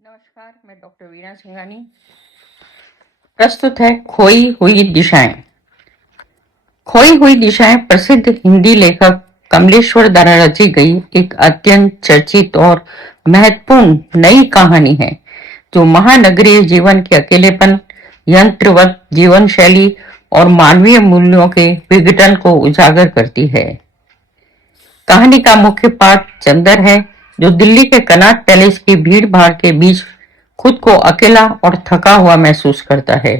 नमस्कार, मैं डॉक्टर वीणा सिंघानी। प्रस्तुत है खोई हुई दिशाएं। खोई हुई दिशाएं प्रसिद्ध हिंदी लेखक कमलेश्वर द्वारा रची गई एक अत्यंत चर्चित और महत्वपूर्ण नई कहानी है, जो महानगरीय जीवन के अकेलेपन, यंत्रवत जीवन शैली और मानवीय मूल्यों के विघटन को उजागर करती है। कहानी का मुख्य पात्र चंदर है, जो दिल्ली के कनॉट पैलेस की भीड़ भाड़ के बीच खुद को अकेला और थका हुआ महसूस करता है।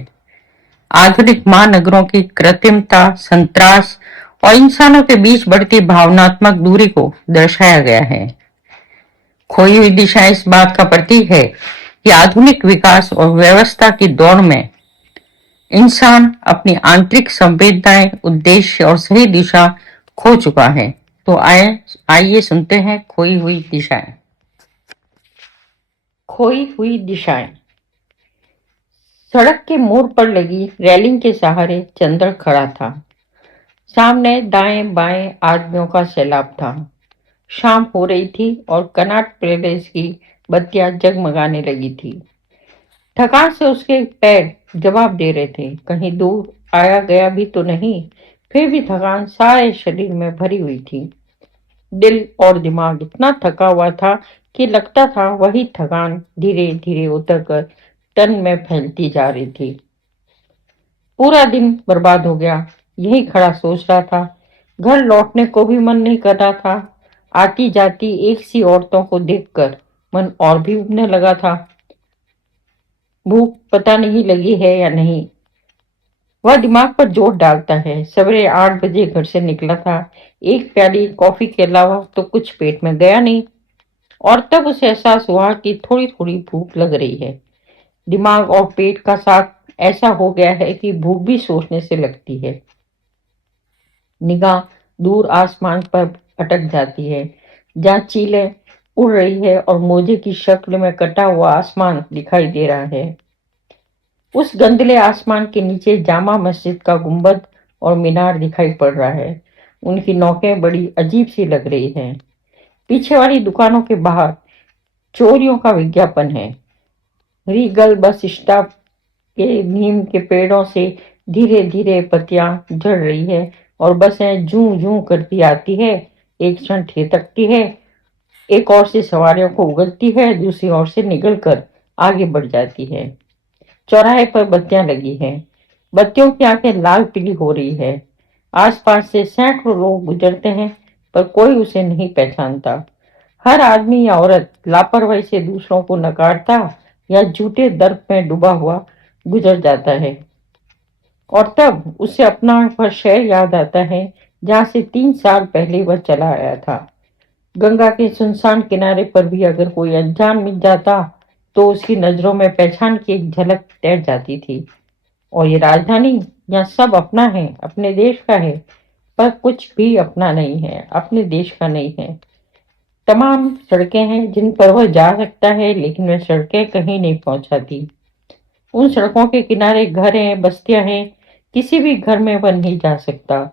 आधुनिक महानगरों की कृत्रिमता, संत्रास और इंसानों के बीच बढ़ती भावनात्मक दूरी को दर्शाया गया है। खोई हुई दिशा इस बात का प्रतीक है कि आधुनिक विकास और व्यवस्था की दौड़ में इंसान अपनी आंतरिक संवेदनाएं, उद्देश्य और सही दिशा खो चुका है। तो आइए सुनते हैं खोई हुई दिशाएं। खोई हुई दिशाएं। सड़क के मोड़ पर लगी रेलिंग के सहारे चंद्र खड़ा था। सामने दाएं बाएं आदमियों का सैलाब था। शाम हो रही थी और कनॉट पैलेस की बत्तियां जगमगाने लगी थी। थकान से उसके पैर जवाब दे रहे थे, कहीं दूर आया गया भी तो नहीं। फिर भी थकान सारे शरीर में भरी हुई थी। दिल और दिमाग इतना थका हुआ था कि लगता था वही थकान धीरे धीरे उतरकर तन में फैलती जा रही थी। पूरा दिन बर्बाद हो गया, यही खड़ा सोच रहा था। घर लौटने को भी मन नहीं कर रहा था। आती जाती एक सी औरतों को देखकर मन और भी उबने लगा था। भूख पता नहीं लगी है या नहीं, वह दिमाग पर जोर डालता है। सवेरे 8 बजे घर से निकला था। एक प्याली कॉफी के अलावा तो कुछ पेट में गया नहीं, और तब उसे एहसास हुआ कि थोड़ी थोड़ी भूख लग रही है। दिमाग और पेट का साथ ऐसा हो गया है कि भूख भी सोचने से लगती है। निगाह दूर आसमान पर अटक जाती है, जहाँ चीलें उड़ रही है और मोजे की शक्ल में कटा हुआ आसमान दिखाई दे रहा है। उस गंदले आसमान के नीचे जामा मस्जिद का गुंबद और मीनार दिखाई पड़ रहा है। उनकी नोकें बड़ी अजीब सी लग रही हैं। पीछे वाली दुकानों के बाहर चोरियों का विज्ञापन है। रीगल बस स्टॉप के नीम के पेड़ों से धीरे धीरे पत्तियां झड़ रही है और बसें जू जू करती आती है। एक क्षण ठिठकती है, एक ओर से सवारियों को उगलती है, दूसरी ओर से निगल कर आगे बढ़ जाती है। चौराहे पर बत्तियां लगी हैं। बत्तियों की आंखें लाल पीली हो रही है। आसपास से सैकड़ों लोग गुजरते हैं, पर कोई उसे नहीं पहचानता। हर आदमी या औरत लापरवाही से दूसरों को नकारता या झूठे दर्द में डूबा हुआ गुजर जाता है। और तब उसे अपना वह शहर याद आता है, जहाँ से 3 साल पहले वह चला आया था। गंगा के सुनसान किनारे पर भी अगर कोई अनजान मिल जाता, तो उसकी नजरों में पहचान की एक झलक तैर जाती थी। और ये राजधानी, यहाँ सब अपना है, अपने देश का है, पर कुछ भी अपना नहीं है, अपने देश का नहीं है। तमाम सड़कें हैं जिन पर वह जा सकता है, लेकिन वह सड़कें कहीं नहीं पहुंचाती। उन सड़कों के किनारे घर हैं, बस्तियां हैं, किसी भी घर में वह नहीं जा सकता।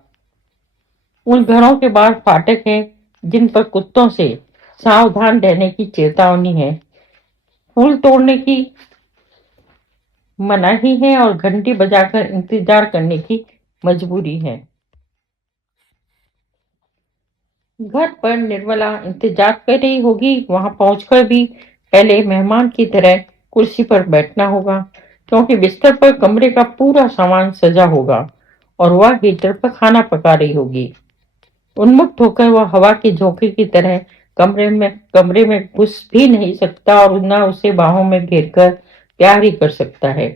उन घरों के बाहर फाटक है, जिन पर कुत्तों से सावधान रहने की चेतावनी है। फूल तोड़ने की मनाही है और घंटी बजाकर इंतजार करने की मजबूरी है। घर पर निर्मला इंतजार कर रही होगी। वहां पहुंचकर भी पहले मेहमान की तरह कुर्सी पर बैठना होगा, क्योंकि बिस्तर पर कमरे का पूरा सामान सजा होगा और वह हीटर पर खाना पका रही होगी। उन्मुक्त होकर वह हवा के झोंके की तरह कमरे में घुस भी नहीं सकता और न उसे बाहों में घेर कर प्यार ही कर सकता है,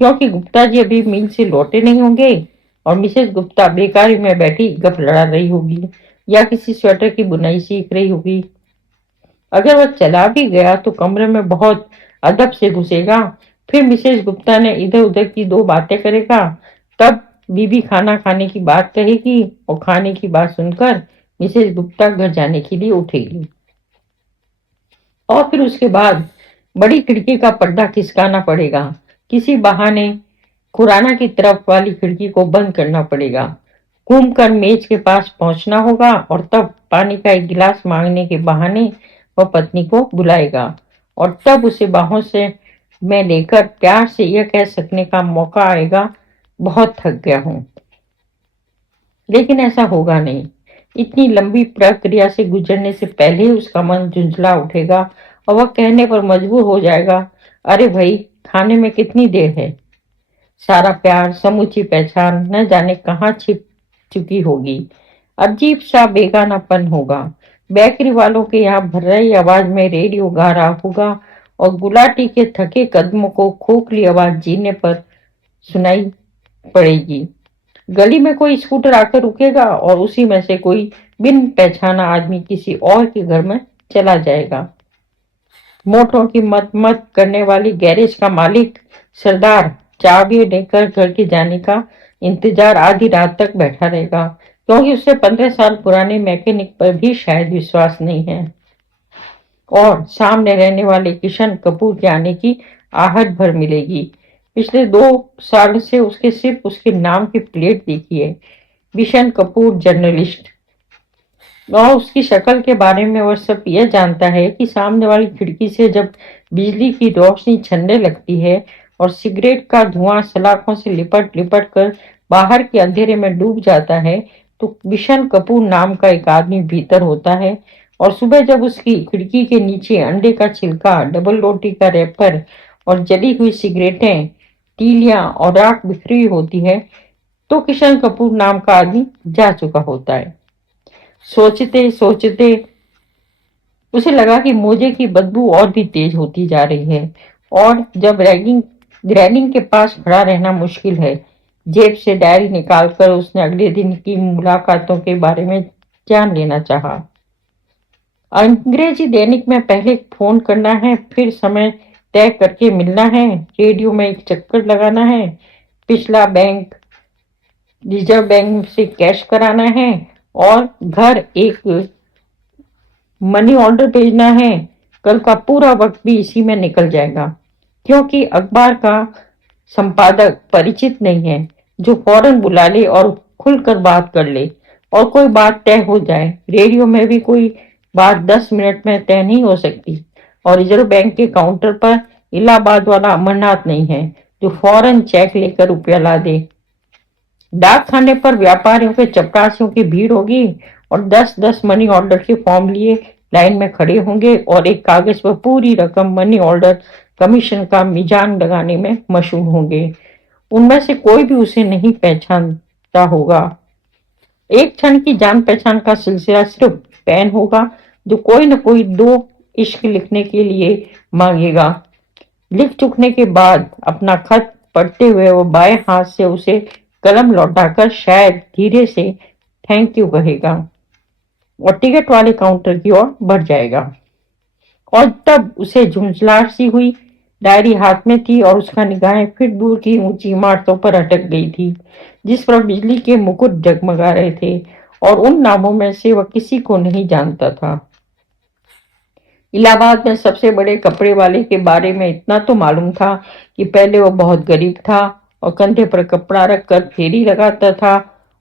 क्योंकि गुप्ता जी अभी मील से लौटे नहीं होंगे और मिसेस गुप्ता बेकारी में बैठी गप लड़ा रही होगी या किसी स्वेटर की बुनाई सीख रही होगी। अगर वह चला भी गया तो कमरे में बहुत अदब से घुसेगा, फिर मिसेस गुप्ता ने इधर उधर की दो बातें करेगा, तब बीबी खाना खाने की बात कहेगी और खाने की बात सुनकर मिसेस गुप्ता घर जाने के लिए उठेगी। और फिर उसके बाद बड़ी खिड़की का पर्दा खिसकाना पड़ेगा, किसी बहाने खुराना की तरफ वाली खिड़की को बंद करना पड़ेगा। घूमकर मेज के पास पहुंचना होगा और तब पानी का एक गिलास मांगने के बहाने वह पत्नी को बुलाएगा और तब उसे बाहों से मैं लेकर प्यार से यह कह सकने का मौका आएगा, बहुत थक गया हूं। लेकिन ऐसा होगा नहीं। इतनी लंबी प्रक्रिया से गुजरने से पहले ही उसका मन झुंझला उठेगा और वह कहने पर मजबूर हो जाएगा, अरे भाई, खाने में कितनी देर है। सारा प्यार, समूची पहचान न जाने कहाँ छिप चुकी होगी। अजीब सा बेगानापन होगा। बेकरी वालों के यहाँ भर्राई आवाज में रेडियो गा रहा होगा और गुलाटी के थके कदमों को खोखली आवाज जीने पर सुनाई पड़ेगी। गली में कोई स्कूटर आकर रुकेगा और उसी में से कोई बिन पहचाना आदमी किसी और के घर में चला जाएगा। मोटरों की मत मत करने वाली गैरेज का मालिक सरदार चाबी लेकर घर के जाने का इंतजार आधी रात तक बैठा रहेगा, क्योंकि उसे 15 साल पुराने मैकेनिक पर भी शायद विश्वास नहीं है। और सामने रहने वाले किशन कपूर के आने की आहट भर मिलेगी। पिछले 2 साल से उसके सिर्फ उसके नाम की प्लेट देखी है, बिशन कपूर जर्नलिस्ट। और उसकी शक्ल के बारे में वह सब यह जानता है कि सामने वाली खिड़की से जब बिजली की रोशनी छनने लगती है और सिगरेट का धुआं सलाखों से लिपट लिपट कर बाहर के अंधेरे में डूब जाता है, तो बिशन कपूर नाम का एक आदमी भीतर होता है। और सुबह जब उसकी खिड़की के नीचे अंडे का छिलका, डबल रोटी का रैपर और जली हुई सिगरेटें, तीलियां और राख बिखरी होती है, तो किशन कपूर नाम का आदमी जा चुका होता है। सोचते सोचते उसे लगा कि मोजे की बदबू और भी तेज होती जा रही है। और जब रैलिंग के पास खड़ा रहना मुश्किल है, जेब से डायरी निकालकर उसने अगले दिन की मुलाकातों के बारे में जान लेना चाहा। अंग्रेजी दैनिक में पहले फोन करना है, फिर समय तय करके मिलना है, रेडियो में एक चक्कर लगाना है, पिछला बैंक रिजर्व बैंक से कैश कराना है और घर एक मनी ऑर्डर भेजना है। कल का पूरा वक्त भी इसी में निकल जाएगा, क्योंकि अखबार का संपादक परिचित नहीं है जो फौरन बुला ले और खुलकर बात कर ले और कोई बात तय हो जाए। रेडियो में भी कोई बात 10 मिनट में तय नहीं हो सकती और रिजर्व बैंक के काउंटर पर इलाहाबाद वाला अमरनाथ नहीं है जो फौरन चेक लेकर रुपया ला दे। डाक खाने पर व्यापारियों के चपरासियों की भीड़ होगी और 10-10 मनी ऑर्डर के फॉर्म लिए लाइन में खड़े होंगे और एक कागज पर पूरी रकम मनी ऑर्डर कमीशन का मिजान लगाने में मशहूर होंगे। उनमें से कोई भी उसे नहीं पहचानता होगा। एक क्षण की जान पहचान का सिलसिला सिर्फ पेन होगा जो कोई न कोई दो इश्क लिखने के लिए मांगेगा। लिख चुकने के बाद अपना खत पढ़ते हुए वो बाएं हाथ से उसे कलम लौटाकर शायद धीरे से थैंक यू कहेगा और टिकट वाले काउंटर की ओर बढ़ जाएगा। और तब उसे झुंझलाहट सी हुई। डायरी हाथ में थी और उसका निगाहें फिर दूर की ऊंची इमारतों पर अटक गई थी जिस पर बिजली के मुकुट जगमगा रहे थे, और उन नामों में से वह किसी को नहीं जानता था। इलाहाबाद में सबसे बड़े कपड़े वाले के बारे में इतना तो मालूम था कि पहले वो बहुत गरीब था और कंधे पर कपड़ा रखकर फेरी लगाता था,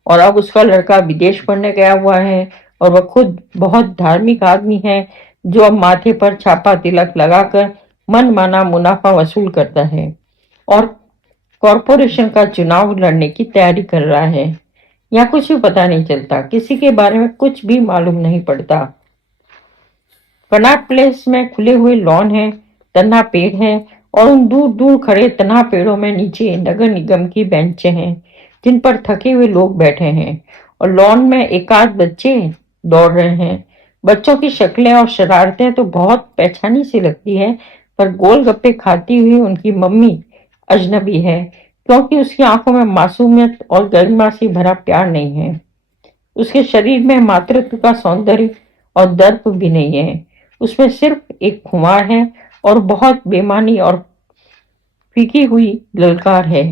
और अब उसका लड़का विदेश पढ़ने गया हुआ है और वह खुद बहुत धार्मिक आदमी है जो अब माथे पर छापा तिलक लगाकर मनमाना मुनाफा वसूल करता है और कॉरपोरेशन का चुनाव लड़ने की तैयारी कर रहा है। यहाँ कुछ भी पता नहीं चलता, किसी के बारे में कुछ भी मालूम नहीं पड़ता। कनॉट प्लेस में खुले हुए लॉन है, तन्हा पेड़ है और उन दूर दूर खड़े तन्हा पेड़ों में नीचे नगर निगम की बेंचें हैं जिन पर थके हुए लोग बैठे हैं और लॉन में एकाध बच्चे दौड़ रहे हैं। बच्चों की शक्लें और शरारतें तो बहुत पहचानी सी लगती है, पर गोलगप्पे खाती हुई उनकी मम्मी अजनबी है, क्योंकि उसकी आंखों में मासूमियत और गरिमा से भरा प्यार नहीं है। उसके शरीर में मातृत्व का सौंदर्य और दर्प भी नहीं है। उसमें सिर्फ एक खुमार है और बहुत बेमानी और फीकी हुई ललकार है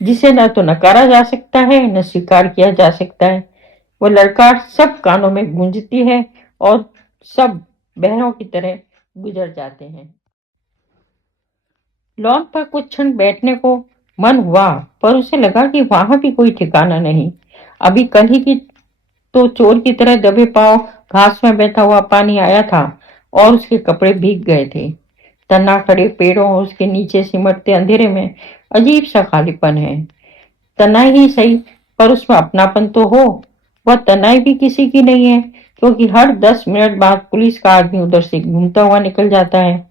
जिसे न तो नकारा जा सकता है न स्वीकार किया जा सकता है। वो ललकार सब कानों में गूंजती है और सब बहरों की तरह गुजर जाते हैं। लॉन पर कुछ क्षण बैठने को मन हुआ, पर उसे लगा कि वहां भी कोई ठिकाना नहीं। अभी कल ही की तो चोर की तरह दबे पांव घास में बैठा हुआ पानी आया था और उसके कपड़े भीग गए थे। तना खड़े पेड़ों और उसके नीचे सिमटते अंधेरे में अजीब सा खालीपन है। तनाई ही सही, पर उसमें अपनापन तो हो। वह तनाई भी किसी की नहीं है, क्योंकि हर 10 मिनट बाद पुलिस का आदमी उधर से घूमता हुआ निकल जाता है।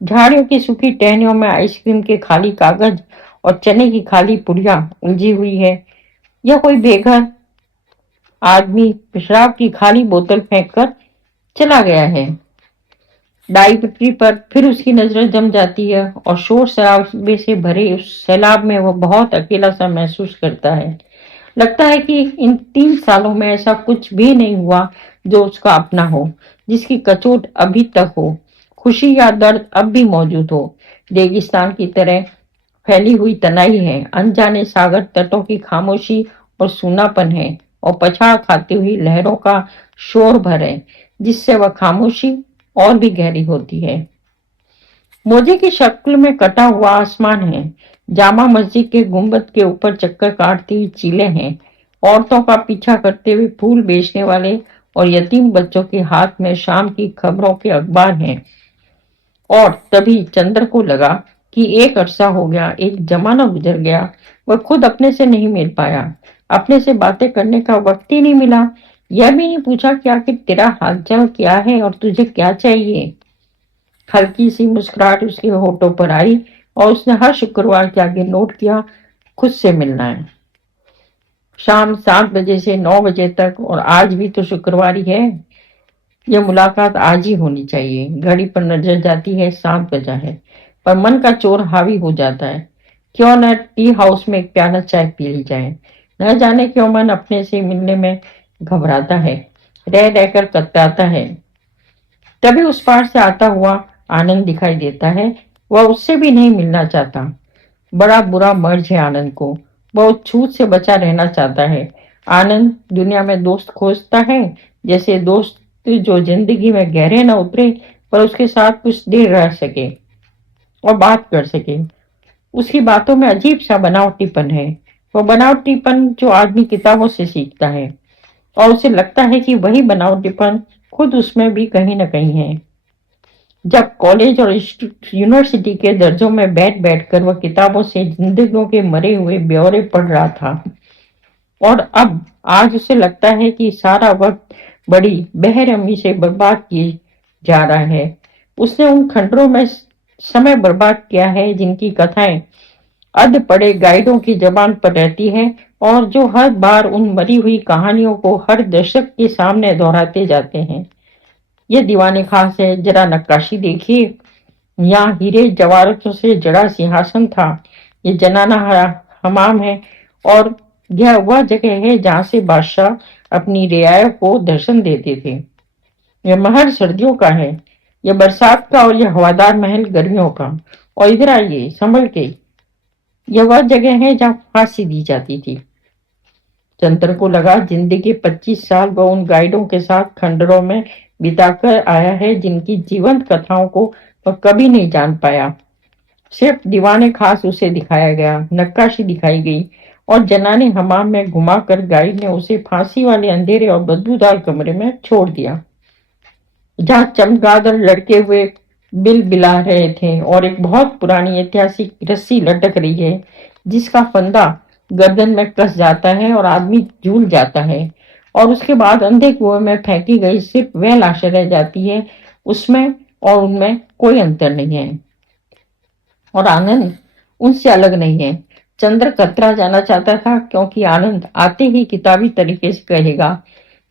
झाड़ियों की सूखी टहनियों में आइसक्रीम के खाली कागज और चने की खाली पुड़िया उलझी हुई है। यह कोई बेघर आदमी शराब की खाली बोतल फेंक कर चला गया है। डायबिट्री पर फिर उसकी नजर जम जाती है और शोर शराबे से भरे उस सैलाब में वह बहुत अकेला सा महसूस करता है। लगता है कि इन 3 सालों में ऐसा कुछ भी नहीं हुआ जो उसका अपना हो, जिसकी कचोट अभी तक हो, खुशी या दर्द अब भी मौजूद हो। रेगिस्तान की तरह फैली हुई तनाई है, अनजाने सागर तटों की खामोशी और सूनापन है, और पछाड़ खाती हुई लहरों का शोर भर है, जिससे वह खामोशी और भी गहरी होती है। मोजे की शक्ल में कटा हुआ आसमान है। जामा मस्जिद के गुंबद के ऊपर चक्कर काटती हुई चीलें हैं। औरतों का पीछा करते हुए फूल बेचने वाले और यतीम बच्चों के हाथ में शाम की खबरों के अखबार हैं। और तभी चंद्र को लगा कि एक अरसा हो गया, एक जमाना गुजर गया। वह खुद अपने से नहीं मिल पाया, अपने से बातें करने का वक्त ही नहीं मिला। यह भी नहीं पूछा कि आखिर तेरा हालचाल क्या है और तुझे क्या चाहिए। हल्की सी मुस्कुराहट उसके होठों पर आई और उसने हर शुक्रवार के आगे नोट किया, खुद से मिलना है। शाम 7 बजे से 9 बजे तक, और आज भी तो शुक्रवार ही है। यह मुलाकात आज ही होनी चाहिए। घड़ी पर नजर जाती है, 7 बजा है, पर मन का चोर हावी हो जाता है। क्यों न टी हाउस में एक प्याला चाय पी ली जाए। न जाने क्यों मन अपने से मिलने में घबराता है, रह रहकर कतराता है। तभी उस पार से आता हुआ आनंद दिखाई देता है। वह उससे भी नहीं मिलना चाहता। बड़ा बुरा मर्ज है आनंद को। वह छूत से बचा रहना चाहता है। आनंद दुनिया में दोस्त खोजता है, जैसे दोस्त जो जिंदगी में गहरे न उतरे, पर उसके साथ कुछ देर रह सके और बात कर सके। उसकी बातों में अजीब सा बनावटीपन है। वह बनावटीपन जो आदमी किताबों से सीखता है, और उसे लगता है कि वही बनावटीपन खुद उसमें भी कहीं न कहीं है। जब कॉलेज और यूनिवर्सिटी के दर्जों में बैठ बैठ कर वह किताबों से जिंदगियों के मरे हुए ब्यौरे पढ़ रहा था, और अब आज उसे लगता है कि सारा वक्त बड़ी बेरहमी से बर्बाद किए जा रहा है। उसने उन खंडरों में समय बर्बाद किया है जिनकी कथाएं अध पड़े गाइडों की जबान पर रहती है, और जो हर बार उन मरी हुई कहानियों को हर दर्शक के सामने दोहराते जाते हैं। ये दीवाने खास है, जरा नक्काशी देखिए। यहाँ हीरे जवाहरातों से जड़ा सिंहासन था। ये जनाना हमाम है, और यह वह जगह है जहाँ से बादशाह अपनी रियाया को दर्शन देते थे। यह महल सर्दियों का है, यह बरसात का, और यह हवादार महल गर्मियों का। और इधर आइए संभल के, यह वह जगह है जहाँ फांसी दी जाती थी। चंद्र को लगा जिंदगी 25 साल वह उन गाइडों के साथ खंडरों में बिताकर आया है, जिनकी जीवंत कथाओं को वह कभी नहीं जान पाया। सिर्फ दीवाने खास उसे दिखाया गया, नक्काशी दिखाई गई, और जनाने हमाम में घुमाकर गाइड ने उसे फांसी वाले अंधेरे और बदबूदार कमरे में छोड़ दिया, जहाँ चमगादड़ लड़के हुए बिल बिला रहे थे और एक बहुत पुरानी ऐतिहासिक रस्सी लटक रही है, जिसका फंदा गर्दन में कस जाता है और आदमी झूल जाता है, और उसके बाद अंधे कुएं में फेंकी गई सिर्फ वह लाशें रह जाती है। उसमें और उनमें कोई अंतर नहीं है, और आनंद उनसे अलग नहीं है। चंद्र कतरा जाना चाहता था, क्योंकि आनंद आते ही किताबी तरीके से कहेगा,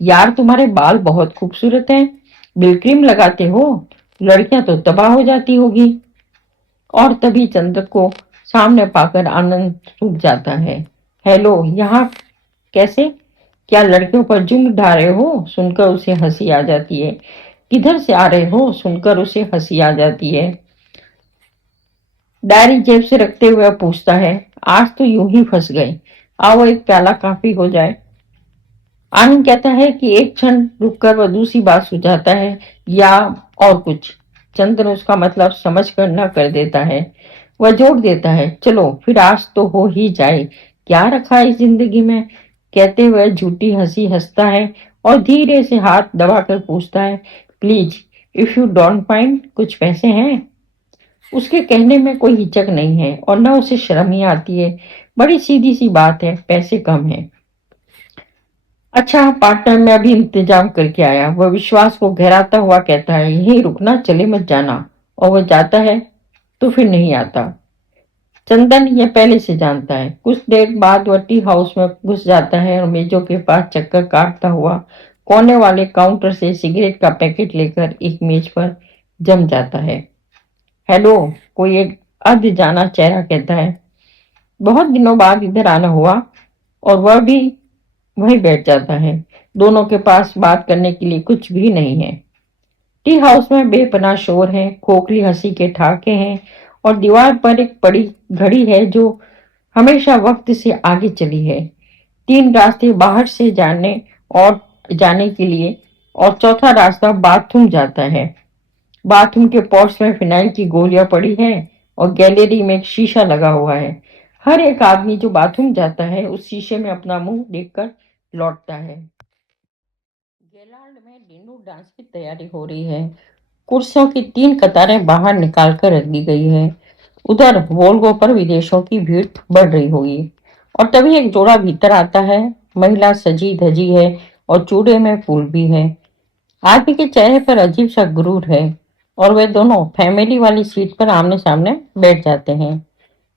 यार तुम्हारे बाल बहुत खूबसूरत हैं, बिल क्रीम लगाते हो, लड़कियां तो तबाह हो जाती होगी। और तभी चंद्र को सामने पाकर आनंद रुक जाता है। हेलो, यहाँ कैसे? क्या लड़कियों पर जुल्म ढा रहे हो? सुनकर उसे हंसी आ जाती है। किधर से आ रहे हो? सुनकर उसे हंसी आ जाती है। डायरी जेब से रखते हुए पूछता है, आज तो यूं ही फंस गए, आओ एक प्याला काफी हो जाए। आनंद कहता है कि एक क्षण रुककर वह दूसरी बात सुझाता है, या और कुछ। चंद्र उसका मतलब समझ कर न कर देता है। वह जोड़ देता है, चलो फिर आज तो हो ही जाए, क्या रखा है इस जिंदगी में। कहते हुए झूठी हंसी हंसता है और धीरे से हाथ दबाकर पूछता है, please if you don't mind, कुछ पैसे हैं? उसके कहने में कोई हिचक नहीं है और न उसे शर्म ही आती है। बड़ी सीधी सी बात है, पैसे कम है। अच्छा पार्टनर, मैं अभी इंतजाम करके आया। वह विश्वास को गहराता हुआ कहता है, यहीं रुकना, चले मत जाना। और वह जाता है तो फिर नहीं आता। चंदन यह पहले से जानता है। कुछ देर बाद वह टी हाउस में घुस जाता है और मेजों के पास चक्कर काटता हुआ कोने वाले काउंटर से सिगरेट का पैकेट लेकर एक मेज पर जम जाता है। हेलो, कोई एक अध जाना चेहरा कहता है। बहुत दिनों बाद इधर आना हुआ। और वह भी वहीं बैठ जाता है। दोनों के पास बात करने के लिए कुछ भी नहीं है। टी हाउस में बेपनाह शोर है, खोखली हंसी के ठहाके हैं और दीवार पर एक बड़ी घड़ी है जो हमेशा वक्त से आगे चली है। तीन रास्ते बाहर से जाने के लिए और चौथा रास्ता बाथरूम जाता है। बाथरूम के पॉट्स में फिनाइल की गोलियां पड़ी हैं और गैलरी में एक शीशा लगा हुआ है। हर एक आदमी जो बाथरूम जाता है उस शीशे में अपना मुंह देखकर लौटता है। गैलार्ड में डिन्नू डांस की तैयारी हो रही है। कुर्सियों की तीन कतारें बाहर निकाल कर रख दी गई है। उधर वोल्गो पर विदेशों की भीड़ बढ़ रही होगी। और तभी एक जोड़ा भीतर आता है। महिला सजी धजी है और चूड़े में फूल भी है। आदमी के चेहरे पर अजीब सा गुरूर है और वे दोनों फैमिली वाली सीट पर आमने सामने बैठ जाते हैं।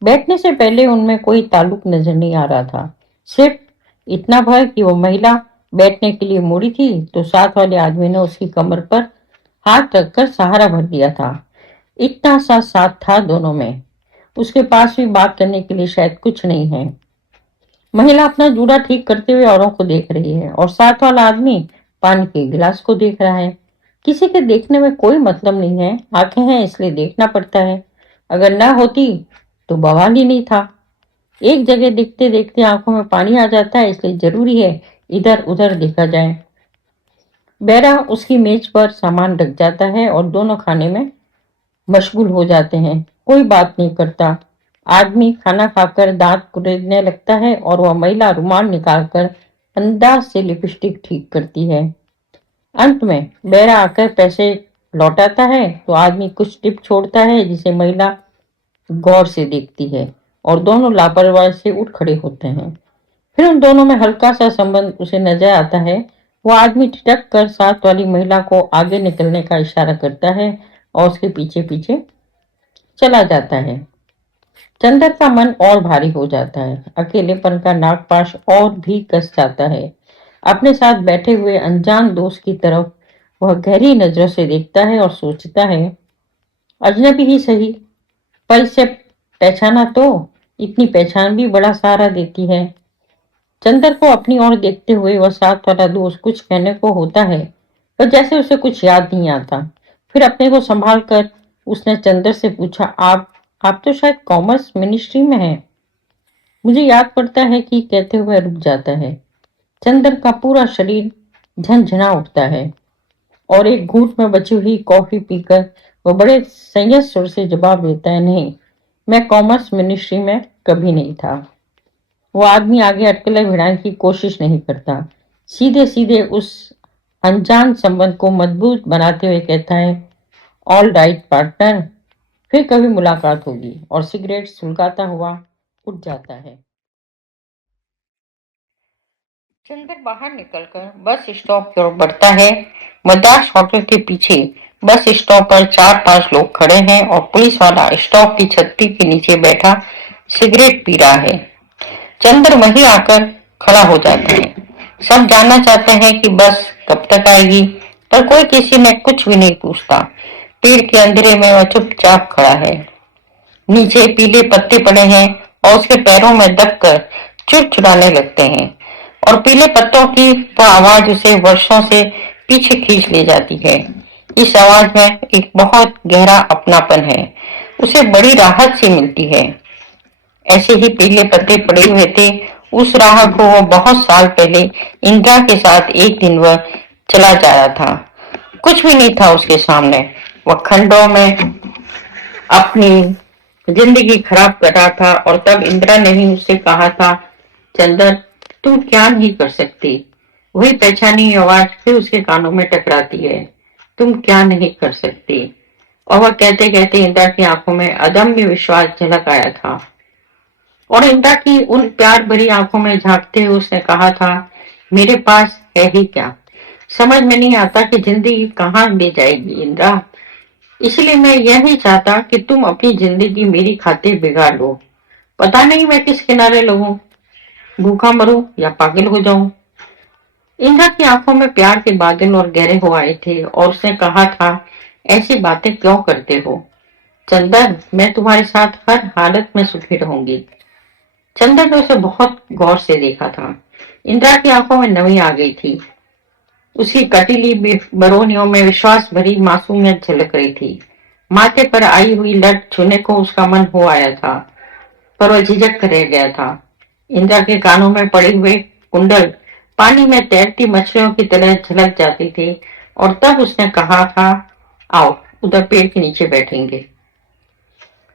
बैठने से पहले उनमें कोई ताल्लुक नजर नहीं आ रहा था। सिर्फ इतना भय कि वो महिला बैठने के लिए मुड़ी थी तो साथ वाले आदमी ने उसकी कमर पर हाथ रखकर सहारा भर दिया था। इतना सा साथ था दोनों में। उसके पास भी बात करने के लिए शायद कुछ नहीं है। महिला अपना जूड़ा ठीक करते हुए औरों को देख रही है और साथ वाला आदमी पानी के गिलास को देख रहा है। किसी के देखने में कोई मतलब नहीं है, आंखें हैं इसलिए देखना पड़ता है। अगर ना होती तो बवाल ही नहीं था। एक जगह देखते देखते आंखों में पानी आ जाता है, इसलिए जरूरी है इधर उधर देखा जाए। बेरा उसकी मेज पर सामान रख जाता है और दोनों खाने में मशगूल हो जाते हैं। कोई बात नहीं करता। आदमी खाना खाकर दांत कुरेदने लगता है और वह महिला रुमाल निकालकर अंदाज से लिपस्टिक ठीक करती है। अंत में बेरा आकर पैसे लौटाता है तो आदमी कुछ टिप छोड़ता है जिसे महिला गौर से देखती है और दोनों लापरवाही से उठ खड़े होते हैं। फिर उन दोनों में हल्का सा संबंध उसे नजर आता है। वो आदमी ठिठक कर साथ वाली महिला को आगे निकलने का इशारा करता है और उसके पीछे पीछे चला जाता है। चंदर का मन और भारी हो जाता है। अकेलेपन का नागपाश और भी कस जाता है। अपने साथ बैठे हुए अनजान दोस्त की तरफ वह गहरी नजरों से देखता है और सोचता है, अजनबी ही सही, पर इसे पहचाना तो। इतनी पहचान भी बड़ा सहारा देती है। चंदर को अपनी ओर देखते हुए वह साथ वाला दोस्त कुछ कहने को होता है, पर जैसे उसे कुछ याद नहीं आता। फिर अपने को संभाल कर उसने चंदर से पूछा, आप तो शायद कॉमर्स मिनिस्ट्री में हैं। मुझे याद पड़ता है कि कहते हुए रुक जाता है। चंदर का पूरा शरीर झनझना उठता है और एक घूंट में बची हुई कॉफी पीकर वह बड़े संयत सुर से जवाब देता है, नहीं, मैं कॉमर्स मिनिस्ट्री में कभी नहीं था। वो आदमी आगे अटकलें भिड़ाने की कोशिश नहीं करता। सीधे सीधे उस अनजान संबंध को मजबूत बनाते हुए कहता है, ऑल राइट पार्टनर, फिर कभी मुलाकात होगी। और सिगरेट सुलगाता हुआ उठ जाता है। चंदर बाहर निकलकर बस स्टॉप की ओर बढ़ता है। मद्रास होटल के पीछे बस स्टॉप पर चार पांच लोग खड़े हैं और पुलिस वाला स्टॉप की छत्ती के नीचे बैठा सिगरेट पी रहा है। चंद्र वहीं आकर खड़ा हो जाता है। सब जानना चाहते हैं कि बस कब तक आएगी, पर कोई किसी ने कुछ भी नहीं पूछता। पेड़ के अंधेरे में वह चुपचाप खड़ा है। नीचे पीले पत्ते पड़े हैं और उसके पैरों में दबकर चुड़चुड़ाने लगते हैं और पीले पत्तों की वह आवाज उसे वर्षों से पीछे खींच ले जाती है। इस आवाज में एक बहुत गहरा अपनापन है। उसे बड़ी राहत सी मिलती है। ऐसे ही पीले पत्ते पड़े हुए थे। उस राह को वो बहुत साल पहले इंदिरा के साथ एक दिन वह चला जाया था। कुछ भी नहीं था उसके सामने। वह खंडों में अपनी जिंदगी खराब कर रहा था और तब इंदिरा ने ही उससे कहा था, चंदर, तुम क्या नहीं कर सकती। वही पहचानी आवाज फिर उसके कानों में टकराती है, तुम क्या नहीं कर सकती। और वह कहते कहते इंदिरा की आंखों में अदम्य विश्वास झलक आया था। और इंदिरा की उन प्यार भरी आंखों में झांकते हुए उसने कहा था, मेरे पास है ही क्या, समझ में नहीं आता कि जिंदगी कहाँ ले जाएगी इंदिरा। इसलिए मैं यह नहीं चाहता कि तुम अपनी जिंदगी मेरी खातिर बिगाड़ लो। पता नहीं मैं किस किनारे लगूं, भूखा मरूं या पागल हो जाऊं। इंदिरा की आंखों में प्यार के बादल और गहरे हो आए थे और उसने कहा था, ऐसी बातें क्यों करते हो चंदन, मैं तुम्हारे साथ हर हालत में सुखी रहूंगी। चंदन ने उसे बहुत गौर से देखा था। इंदिरा की आंखों में नमी आ गई थी। उसकी कटीली बरौनियों में विश्वास भरी मासूमियत झलक रही थी। माथे पर आई हुई लट छूने को उसका मन हो आया था, पर वह झिझक कर रह गया था। इंदिरा के कानों में पड़े हुए कुंडल पानी में तैरती मछलियों की तरह झलक जाती थी। और तब उसने कहा था, आओ उधर पेड़ के नीचे बैठेंगे।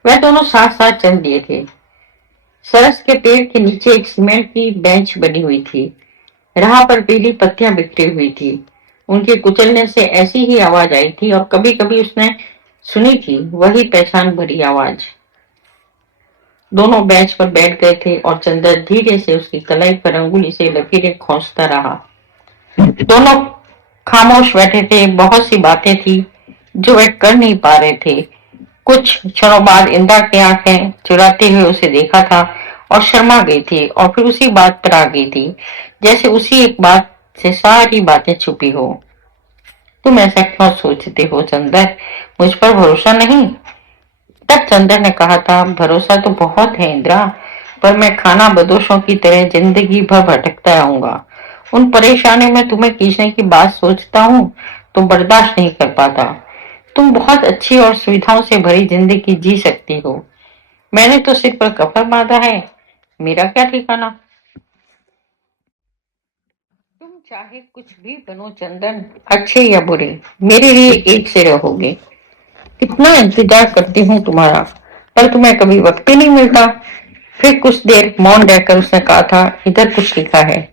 वह दोनों साथ साथ चल दिए थे। सरस के पेड़ के नीचे एक सीमेंट की बेंच बनी हुई थी। राह पर पीली पत्तियां बिखरी हुई थी। उनके कुचलने से ऐसी ही आवाज आई थी और कभी कभी उसने सुनी थी वही पहचान भरी आवाज। दोनों बेंच पर बैठ गए थे और चंदन धीरे से उसकी कलाई पर अंगुली से लकीरें खींचता रहा। दोनों खामोश बैठे थे। बहुत सी बातें थी जो वे कर नहीं पा रहे थे। कुछ क्षणों बाद इंदिरा की आंखें चुराते हुए उसे देखा था और शर्मा गई थी और फिर उसी बात पर आ गई थी, जैसे उसी एक बात से सारी बातें छुपी हो। तुम ऐसा क्यों सोचते हो चंदर, मुझ पर भरोसा नहीं? तब चंदर ने कहा था, भरोसा तो बहुत है इंदिरा, पर मैं खाना बदोशों की तरह जिंदगी भर भटकता रहूंगा। उन परेशानियों में तुम्हें खींचने की बात सोचता हूँ तो बर्दाश्त नहीं कर पाता। तुम बहुत अच्छी और सुविधाओं से भरी जिंदगी जी सकती हो, मैंने तो सिर पर कपड़ा बांधा है, मेरा क्या ठिकाना। तुम चाहे कुछ भी बनो चंदन, अच्छे या बुरे, मेरे लिए एक से रहोगे। कितना इंतजार करती हूँ तुम्हारा, पर तुम्हें कभी वक्त ही नहीं मिलता। फिर कुछ देर मौन रहकर उसने कहा था, इधर कुछ लिखा है।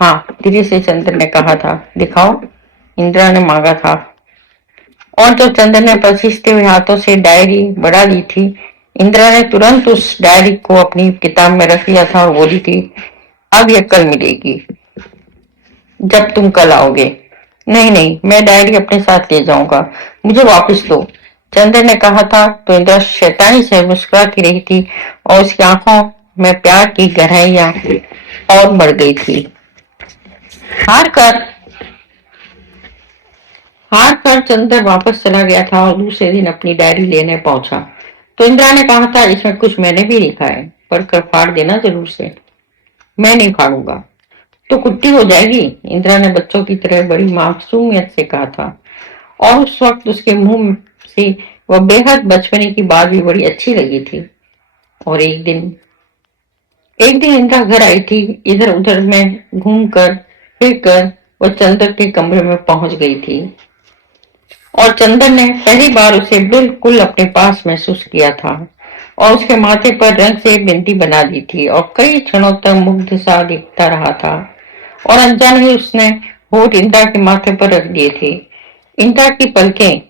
हाँ, धीरे से चंदन ने कहा था। दिखाओ, इंदिरा ने मांगा था। और जब चंदन ने पसीजते हुए हाथों से डायरी बढ़ा ली थी, इंदिरा ने तुरंत उस डायरी को अपनी किताब में रख लिया था और बोली थी, अब यह कल मिलेगी, जब तुम कल आओगे। नहीं नहीं, मैं डायरी अपने साथ ले जाऊंगा, मुझे वापस दो, चंदन ने कहा था। तो इंदिरा शैतानी से मुस्कुराती रही थी और उसकी आंखों में प्यार की गहराइयां और बढ़ गई थी। हार कर हार कर चंदन वापस चला गया था और दूसरे दिन अपनी डायरी लेने पहुंचा तो इंदिरा ने कहा था, इसमें कुछ मैंने भी लिखा है, पढ़कर फाड़ देना जरूर से। मैं नहीं फाड़ूंगा तो कुट्टी हो जाएगी, इंदिरा ने बच्चों की तरह बड़ी मासूमियत से कहा था। और उस वक्त उसके मुंह से वह बेहद बचपने की बात भी बड़ी अच्छी लगी थी। और एक दिन इंदिरा घर आई थी। इधर उधर में घूमकर फिरकर वह चंदन के कमरे में पहुंच गई थी और चंदन ने पहली बार उसे बिल्कुल अपने पास महसूस किया था और उसके माथे पर रंग से बिंदी बना दी थी और कई क्षणों तक मुग्ध सा दिखता रहा था। और अनजाने ही उसने होठ इंदिरा के माथे पर रख दिए थे। इंदिरा की पलकें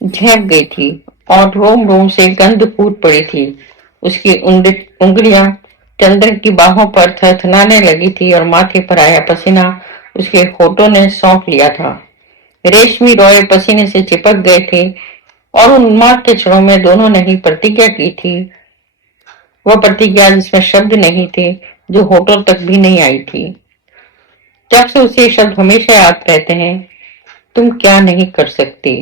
झेप गई थी और रोम रोम से गंध फूट पड़ी थी। उसकी उंगलियां चंदन की बाहों पर थरथराने लगी थी और माथे पर आया पसीना उसके होठों ने सौंप लिया था। रेशमी रोए पसीने से चिपक गए थे और उन उन्माद के क्षणों में दोनों ने ही प्रतिज्ञा की थी, वह प्रतिज्ञा जिसमें शब्द नहीं थे, जो होठों तक भी नहीं आई थी। जब से उसे शब्द हमेशा याद रहते हैं, तुम क्या नहीं कर सकती।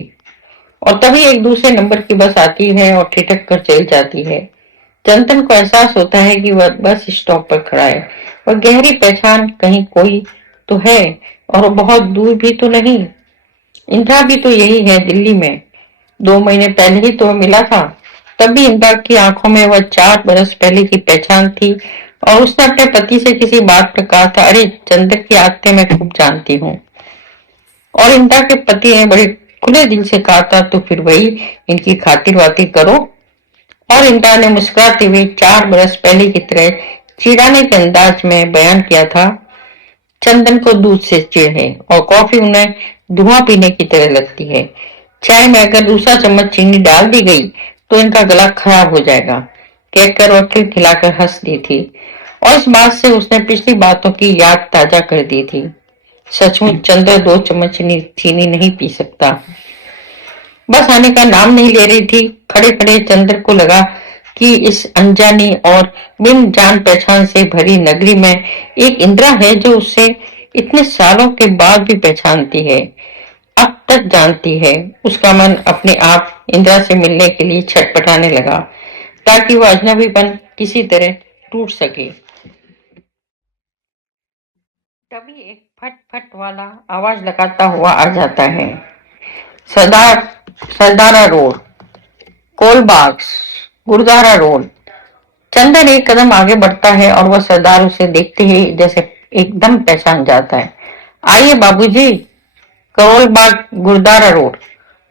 और तभी एक दूसरे नंबर की बस आती है और ठिठक कर चली जाती है। चंदन को एहसास होता है कि वह बस स्टॉप पर खड़ा है। वह गहरी पहचान कहीं कोई तो है और बहुत दूर भी तो नहीं। इंदिरा भी तो यही है, दिल्ली में 2 महीने पहले ही तो मिला था। तब भी इंदिरा की आंखों में वह 4 बरस पहले की पहचान थी और उसने अपने पति से किसी बात पर कहा था, अरे चंदन की आदतें मैं खूब जानती हूँ। और इंदिरा के पति ने बड़े खुले दिल से कहा था, तो फिर वही इनकी खातिर बातें करो। और इंदिरा ने मुस्कुराते हुए 4 बरस पहले की तरह चिढ़ाने के अंदाज में बयान किया था, चंदन को दूध से चिढ़ है और कॉफी उन्हें धुआं पीने की तरह लगती है। चाय में अगर दूसरा चम्मच चीनी डाल दी गई तो इनका गला खराब हो जाएगा, कहकर वकील खिलाकर हंस दी थी। और इस बात से उसने पिछली बातों की याद ताजा कर दी थी। सचमुच चंद्र 2 चम्मच चीनी नहीं पी सकता। बस आने का नाम नहीं ले रही थी। खड़े खड़े चंद्र को लगा कि इस अनजानी और बिन जान पहचान से भरी नगरी में एक इंदिरा है जो उसे इतने सालों के बाद भी पहचानती है, अब तक जानती है। उसका मन अपने आप इंदिरा से मिलने के लिए छटपटाने लगा ताकि वह अजनबीपन किसी तरह टूट सके। तभी एक फट फट वाला आवाज लगाता हुआ आ जाता है। सरदार सरदारा रोड, कोलबाग्स, गुरुद्वारा रोड। चंदन एक कदम आगे बढ़ता है और वह सरदार उसे देखते ही जैसे एकदम पहचान जाता है। आइए बाबूजी। करोलबाग, गुरुद्वारा रोड।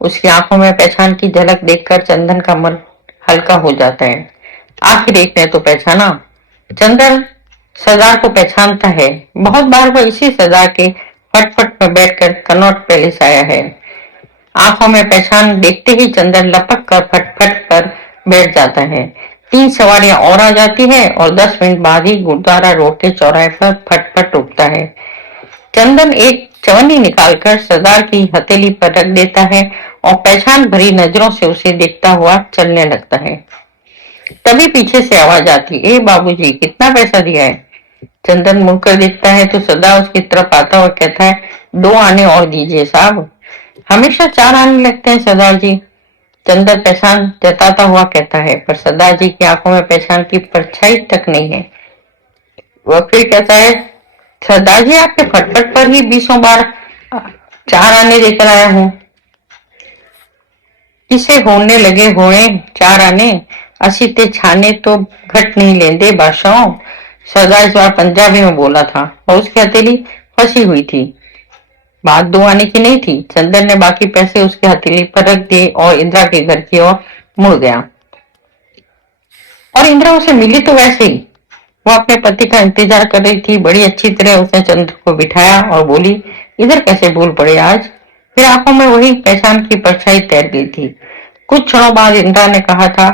उसकी आंखों में पहचान की झलक देखकर चंदन का मन हल्का हो जाता है। आखिर एक ने तो पहचाना। चंदन सरदार को पहचानता है। बहुत बार वह इसी सरदार के फटफट में बैठकर कनॉट पैलेस आया है। आंखों में पहचान देखते ही चंदन लपक कर फटफट पर बैठ जाता है। 3 सवारियां और आ जाती है और 10 मिनट बाद ही गुरुद्वारा रोड के चौराहे पर फटफट रुकता है। चंदन एक चवन्नी निकालकर सरदार की हथेली पर रख देता है और पहचान भरी नजरों से उसे देखता हुआ चलने लगता है। तभी पीछे से आवाज आती, ए बाबूजी, कितना पैसा दिया है? चंदन मुड़कर देखता है तो सरदार उसकी तरफ आता हुआ कहता है, 2 आने और दीजिए साहब। हमेशा 4 आने लगते हैं सरदार जी। चंदन पहचान जताता हुआ कहता है, पर सरदार जी की आंखों में पहचान की परछाई तक नहीं है। वह फिर कहता है, सरदार जी आपके फटफट पर ही 20 बार 4 आने देकर आया हूँ। किसे होने लगे होए 4 आने, असी ते छाने तो घट नहीं लेंदे बादशाहों। सरदार इस बार पंजाबी में बोला था और उसकी हथेली फंसी हुई थी। बात 2 आने की नहीं थी। चंदन ने बाकी पैसे उसके हथेली पर रख दिए और इंदिरा के घर की ओर मुड़ गया। और इंदिरा उसे मिली तो वैसे ही। वो अपने पति का इंतजार कर रही थी। बड़ी अच्छी तरह उसने चंद्र को बिठाया और बोली, इधर कैसे भूल पड़े आज? फिर आंखों में वही पहचान की परछाई तैर गई थी। कुछ क्षणों बाद इंदिरा ने कहा था,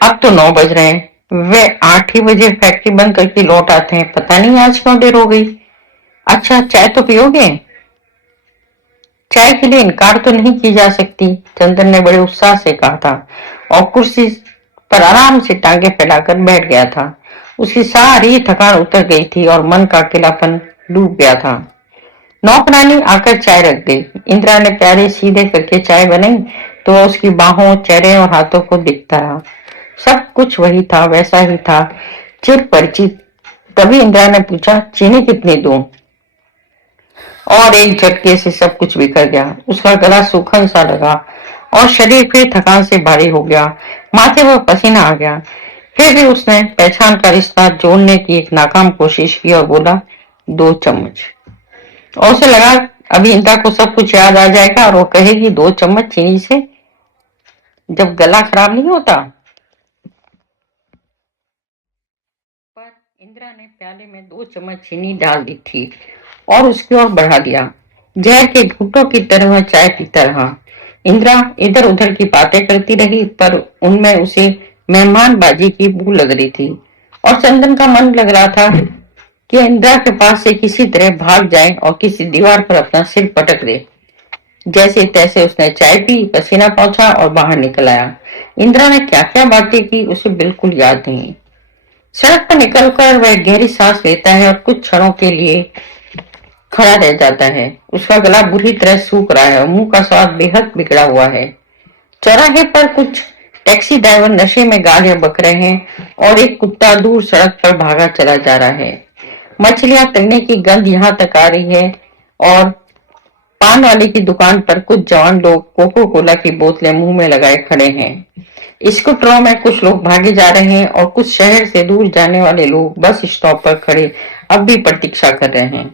अब तो 9 बज रहे हैं। वे 8 ही बजे फैक्ट्री बंद करके लौट आते हैं। पता नहीं आज क्यों देर हो गई। अच्छा, चाय तो पियोगे? चाय के लिए इनकार तो नहीं की जा सकती, चंदन ने बड़े उत्साह से कहा था और कुर्सी पर आराम से टांगे फैलाकर बैठ गया था। उसकी सारी थकान उतर गई थी और मन का अकेलापन डूब गया था। नौकरानी आकर चाय रख गई। इंदिरा ने प्यारे सीधे करके चाय बनाई तो उसकी बाहों, चेहरे और हाथों को दिखता रहा। सब कुछ वही था, वैसा ही था, चिर परिचित। तभी इंदिरा ने पूछा, चीनी कितनी दूं? और एक झटके से सब कुछ बिखर गया। उसका गला सूखन सा लगा और शरीर फिर थकान से भारी हो गया। माथे पर पसीना आ गया। फिर भी उसने पहचान का रिश्ता जोड़ने की एक नाकाम कोशिश की और बोला, 2 चम्मच। और उसे लगा अभी इंदिरा को सब कुछ याद आ जाएगा और वो कहेगी 2 चम्मच चीनी से जब गला खराब नहीं होता। पर इंदिरा ने प्याले में 2 चम्मच चीनी डाल दी थी और उसकी ओर बढ़ा दिया। जहर के घूंटों की तरह वह चाय पीता रहा। इंदिरा इधर उधर की बातें करती रही पर उनमें उसे मेहमानबाजी की बू लग रही थी और चंदन का मन लग रहा था कि इंदिरा के पास से किसी तरह भाग जाए और किसी दीवार पर अपना सिर पटक दे। जैसे तैसे उसने चाय पी, पसीना पहुंचा और बाहर निकल आया। इंदिरा ने क्या क्या बातें की उसे बिल्कुल याद नहीं। सड़क पर निकलकर वह गहरी सांस लेता है और कुछ क्षणों के लिए खड़ा रह जाता है। उसका गला बुरी तरह सूख रहा है और मुंह का स्वाद बेहद बिगड़ा हुआ है। चौराहे पर कुछ टैक्सी ड्राइवर नशे में गालियां बक रहे हैं और एक कुत्ता दूर सड़क पर भागा चला जा रहा है। मछलियां तलने की गंध यहाँ तक आ रही है और पान वाले की दुकान पर कुछ जवान लोग कोको कोला की बोतलें मुंह में लगाए खड़े हैं। स्कूटरों में कुछ लोग भागे जा रहे हैं और कुछ शहर से दूर जाने वाले लोग बस स्टॉप पर खड़े अब भी प्रतीक्षा कर रहे हैं।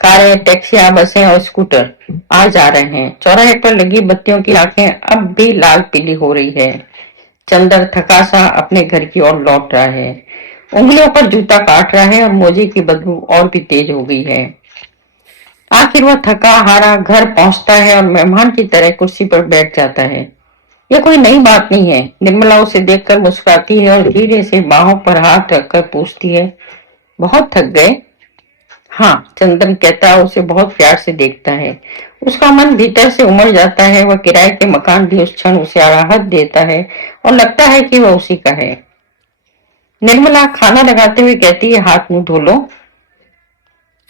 कारें, टैक्सियां, बसें और स्कूटर आ जा रहे हैं। चौराहे पर लगी बत्तियों की आंखें अब भी लाल पीली हो रही है। चंदर थका सा अपने घर की ओर लौट रहा है। उंगलियों पर जूता काट रहा है और मोजे की बदबू और भी तेज हो गई है। आखिर वह थका हारा घर पहुंचता है और मेहमान की तरह कुर्सी पर बैठ जाता है। यह कोई नई बात नहीं है। निर्मला उसे देखकर मुस्कुराती है और धीरे से बाहों पर हाथ रखकर पूछती है, बहुत थक गए? हाँ, चंदन कहता है, उसे बहुत प्यार से देखता है। उसका मन भीतर से उमड़ जाता है। वह किराए के मकान भी उस क्षण उसे राहत देता है और लगता है कि वह उसी का है। निर्मला खाना लगाते हुए कहती है, हाथ मुंह धो लो,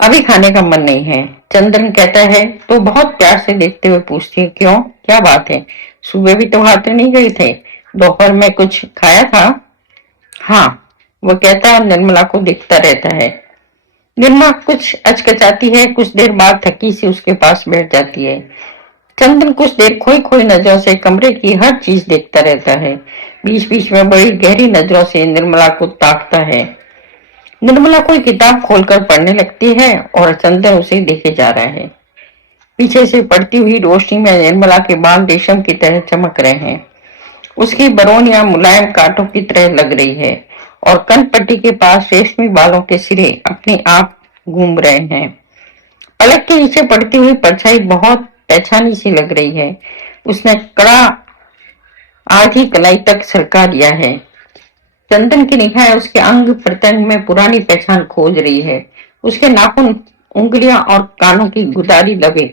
अभी खाने का मन नहीं है। चंदन कहता है तो बहुत प्यार से देखते हुए पूछती है, क्यों, क्या बात है? सुबह भी तो हाथ नहीं गए थे, दोपहर में कुछ खाया था? हाँ, वो कहता है, निर्मला को दिखता रहता है। निर्मला कुछ अचकचाती है, कुछ देर बाद थकी सी उसके पास बैठ जाती है। चंदन कुछ देर खोई खोई नजरों से कमरे की हर चीज देखता रहता है। बीच बीच में बड़ी गहरी नजरों से निर्मला को ताकता है। निर्मला कोई किताब खोलकर पढ़ने लगती है और चंदन उसे देखे जा रहा है। पीछे से पड़ती हुई रोशनी में निर्मला के बाल रेशम की तरह चमक रहे हैं। उसकी बरौनियां मुलायम कांटों की तरह लग रही है और कनपट्टी के पास रेशमी बालों के सिरे अपने आप घूम रहे हैं। पलक के नीचे पड़ती हुई परछाई बहुत पैछानी सी लग रही है। उसने कड़ा आधी कलाई तक सरका दिया है। चंदन की निगाहें उसके अंग प्रत्यंग में पुरानी पहचान खोज रही है। उसके नाखून, उंगलियां और कानों की गुदारी लबे।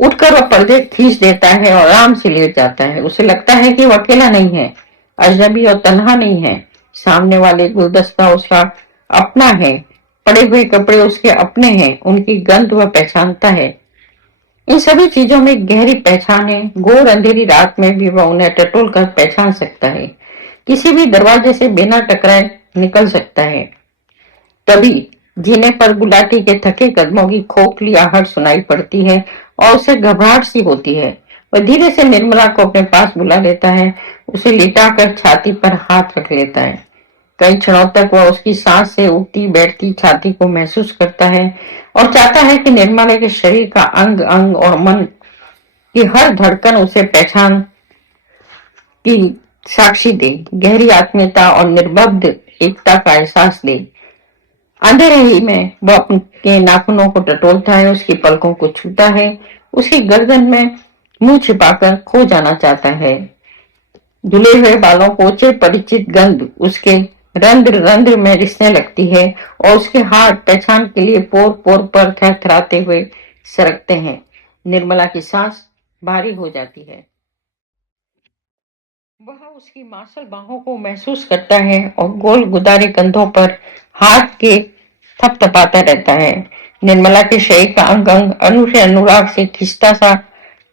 उठकर वह पर्दे खींच देता है और आराम से लेट जाता है। उसे लगता है कि वह अकेला नहीं है, अजनबी और तन्हा नहीं है। सामने वाले गुलदस्ता उसका अपना है, पड़े हुए कपड़े उसके अपने हैं, उनकी गंध वह पहचानता है। इन सभी चीजों में गहरी पहचान है। घोर अंधेरी रात में भी वह उन्हें टटोल कर पहचान सकता है। किसी भी दरवाजे से बिना टकराए निकल सकता है। तभी जीने पर गुलाटी के थके कदमों की खोखली आहट सुनाई पड़ती है और उसे घबराहट सी होती है। वह धीरे से निर्मला को अपने पास बुला लेता है, उसे लिटाकर छाती पर हाथ रख लेता है। कई क्षणों तक वह उसकी सांस से उठती बैठती छाती को महसूस करता है और चाहता है कि निर्मला के शरीर का अंग अंग और मन की हर धड़कन उसे पहचान की साक्षी दे, गहरी आत्मीयता और निर्बद्ध एकता का एहसास दे। अंधेरे ही में वह अपने नाखूनों को टटोलता है, उसकी पलकों को छूता है, उसकी गर्दन में मुंह छिपाकर खो जाना चाहता है। धुले हुए बालों को उच्च परिचित गंध उसके रंध्र रंध्र में रिसने लगती है और उसके हाथ पहचान के लिए पोर पोर पर थरथराते हुए सरकते हैं। निर्मला की सांस भारी हो जाती है। वह उसकी मांसल बाहों को महसूस करता है और गोल गुदारे कंधों पर हाथ के थपथपाता रहता है। निर्मला के शरीर का अंग अंग अनु से अनुराग से खिंचता सा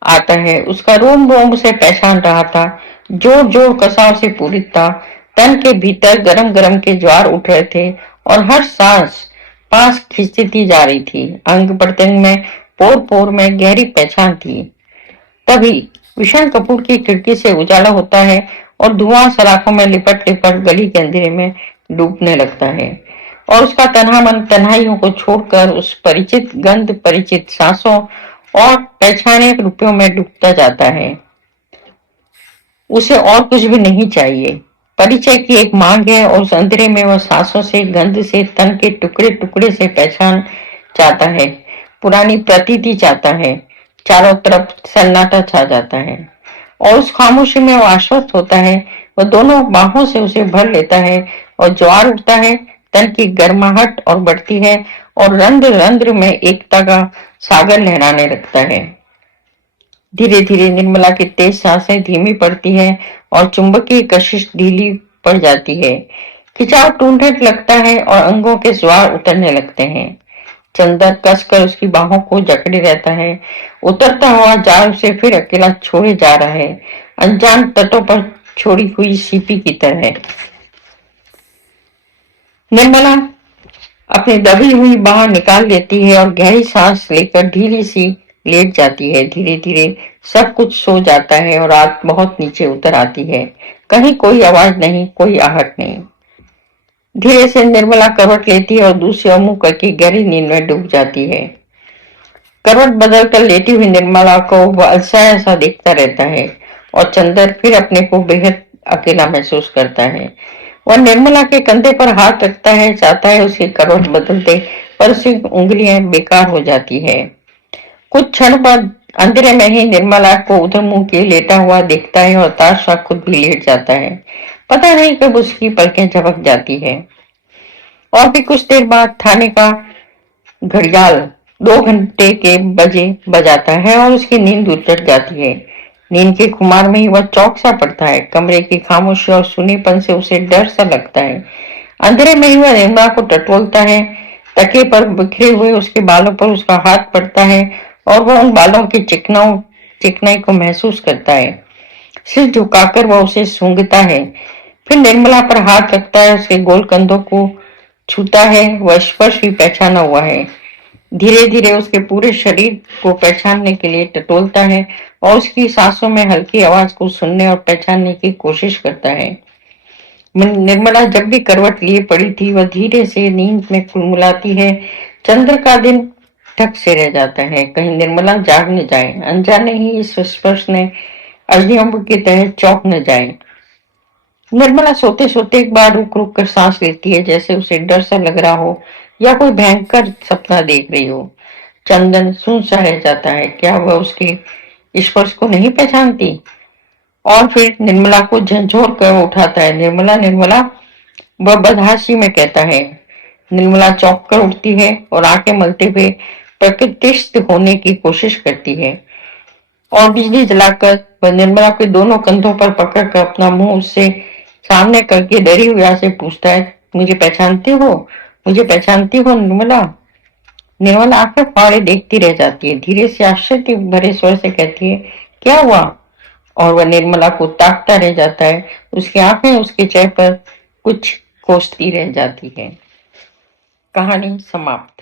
आता है। उसका रोम रोम उसे पहचान रहा था, जोर जोर कसाव से पूरित था। तन के भीतर गरम गरम के ज्वार उठ रहे थे और हर सांस पास खिंचती जा रही थी। अंग प्रत्यंग में पोर पोर में गहरी पहचान थी। तभी विशन कपूर की खिड़की से उजाला होता है और धुआं सलाखों में लिपट लिपट गली के अंधेरे में डूबने लगता है और उसका तन्हा मन तन्हाइयों को छोड़कर उस परिचित गंध, परिचित सांसों और पहचाने रुपयों में डूबता जाता है। उसे और कुछ भी नहीं चाहिए। परिचय की एक मांग है और उस अंधेरे में वह सांसों से, गंध से, तन के टुकड़े टुकड़े से पहचान चाहता है, पुरानी प्रतीति चाहता है। चारों तरफ सन्नाटा छा जाता है और उस खामोशी में वो आश्वस्त होता है। वह दोनों बाहों से उसे भर लेता है और ज्वार उठता है। तन की गर्माहट और बढ़ती है और रंध्र रंध्र में एकता का सागर लहराने लगता है। धीरे धीरे निर्मला की तेज सांसें धीमी पड़ती है और चुंबकीय कशिश ढीली पड़ जाती है। खिंचाव टूटने लगता है और अंगों के ज्वार उतरने लगते हैं। चंदन कसकर उसकी बाहों को जकड़े रहता है। उतरता हुआ जाल उसे फिर अकेला छोड़े जा रहा है, अनजान तटों पर छोड़ी हुई सीपी की तरह। निर्मला अपनी दबी हुई बाह निकाल लेती है और गहरी सांस लेकर ढीली सी लेट जाती है। धीरे धीरे सब कुछ सो जाता है और रात बहुत नीचे उतर आती है। कहीं कोई आवाज नहीं, कोई आहट नहीं। धीरे से निर्मला करवट लेती है और दूसरी ओर मुंह करके गहरी नींद में डूब जाती है। करवट बदलकर लेटी हुई निर्मला को वह अलसाया सा देखता रहता है और चंदर फिर अपने को बेहद अकेला महसूस करता है। वह निर्मला के कंधे पर हाथ रखता है, चाहता है उसकी करवट बदल दे, पर उसकी उंगलियां बेकार हो जाती है। कुछ क्षण बाद अंधेरे में ही निर्मला को उधर मुंह किए लेटा हुआ देखता है और ताशा खुद भी लेट जाता है। पता नहीं कब उसकी पलकें झपक जाती है। और भी कुछ देर बाद थाने का घड़ियाल 2 घंटे के बजे बजाता है और उसकी नींद उतर जाती है। नींद के खुमार में ही वह चौंक सा पड़ता है। कमरे की खामोशी और सुनीपन से उसे डर सा लगता है। अंधेरे में ही वह निर्मला को टटोलता है। तकिए पर बिखरे हुए उसके बालों पर उसका हाथ पड़ता है और वह उन बालों की चिकनाई को महसूस करता है। सिर झुकाकर वह उसे सूंघता है, फिर निर्मला पर हाथ रखता है, उसके गोल कंधों को छूता है। वह स्पर्श भी पहचाना हुआ है। धीरे धीरे उसके पूरे शरीर को पहचानने के लिए टटोलता है और उसकी सांसों में हल्की आवाज को सुनने और पहचानने की कोशिश करता है। निर्मला जब भी करवट लिए पड़ी थी, वह धीरे से नींद में कुलमुलाती है। चंद्र का दिन ठक से रह जाता है, कहीं निर्मला जाग न जाए, अनजाने ही इस स्पर्श ने अग्निअंब के तहत चौंक न जाए। निर्मला सोते सोते एक बार रुक रुक कर सांस लेती है, जैसे उसे डर सा लग रहा हो या कोई भयंकर सपना देख रही हो। चंदन सुन सा रह जाता है, क्या वह उसके स्पर्श को नहीं पहचानती? और फिर निर्मला को झंझोर कर उठाता है, निर्मला निर्मला, वह बदहासी में कहता है। निर्मला चौंक कर उठती है और आंखें मलते हुए प्रकृतिस्थ होने की कोशिश करती है और बिजली जलाकर वह निर्मला के दोनों कंधों पर पकड़कर अपना मुंह उससे सामने करके डरी हुई से पूछता है, मुझे पहचानती हो? मुझे पहचानती हो निर्मला? निर्मला आंखें फाड़े देखती रह जाती है, धीरे से आश्चर्य भरे स्वर से कहती है, क्या हुआ? और वह निर्मला को ताकता रह जाता है। उसकी आंखें उसके चेहरे पर कुछ खोजती रह जाती है। कहानी समाप्त।